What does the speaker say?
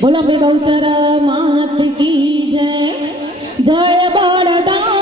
बोला मैं बहुचरा मात की जय जय बड़दा